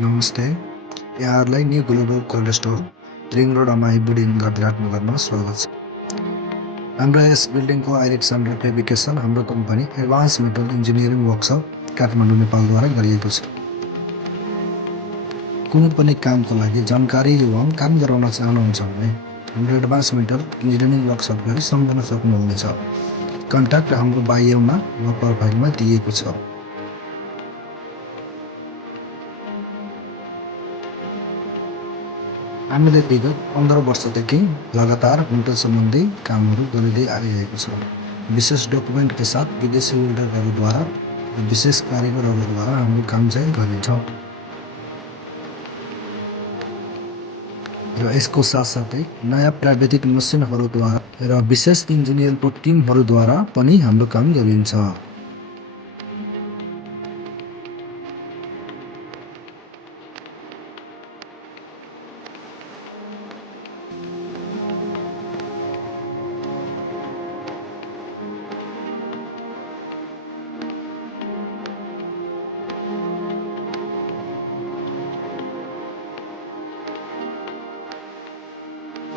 नमस्ते। यहाँहरूलाई new global cold store ring road अमाई बिल्डिङ गरिदिराख्नुमा स्वागत छ। हाम्रो यस बिल्डिङको इरेक्सन र फेब्रिकेसन हाम्रो company advance metal engineering workshop Kathmandu नेपालद्वारा गरिएको छ। कुनै पनि कामको लागि जानकारी एवं काम गराउन चाहनुहुन्छ भने हाम्रो एडभान्स मेटल इन्जिनियरिङ वर्कसप गरी सम्झन सक्नुहुनेछ। कन्ट्याक्ट हाम्रो बायोमा वा प्रोफाइलमा दिएको छ। हामीले विगत 15 वर्षदेखि लगातार मेटल सम्बन्धी कामहरू गरिँदै आइरहेको छ। विशेष डकुमेन्ट के साथ विदेशी वेल्डरहरूद्वारा र विशेष कारिगरहरूद्वारा हाम्रो काम चाहिँ गरिन्छ। र यसको साथसाथै नयाँ प्राविधिक मसिनहरूद्वारा र विशेष इन्जिनियरको टिमहरूद्वारा पनि हाम्रो काम गरिन्छ।